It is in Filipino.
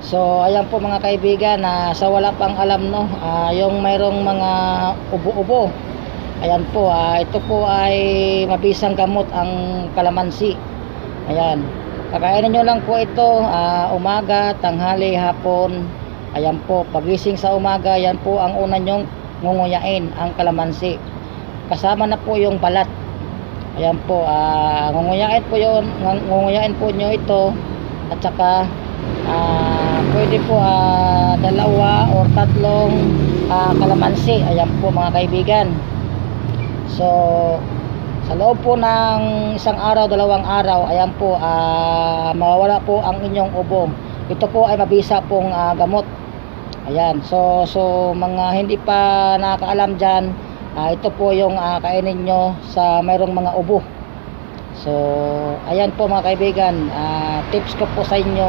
So ayan po mga kaibigan, sa wala pang alam no, yung mayroong mga ubo-ubo. Ayan po, ito po ay mabisang gamot ang kalamansi. Ayan. Kakainin nyo lang po ito umaga, tanghali, hapon. Ayan po, pagising sa umaga, yan po ang una nyong ngunguyain, ang kalamansi. Kasama na po yung balat. Ayan po, ngunguyain po yun, ngunguyain po nyo ito. At saka pwede po dalawa or tatlong kalamansi. Ayan po mga kaibigan. So sa loob po ng isang araw, dalawang araw, ayan po, mawawala po ang inyong ubo. Ito po ay mabisa pong gamot. Ayan, so mga hindi pa nakakaalam dyan, ito po yung kainin nyo sa mayroong mga ubo. So ayan po mga kaibigan, tips ko po sa inyo,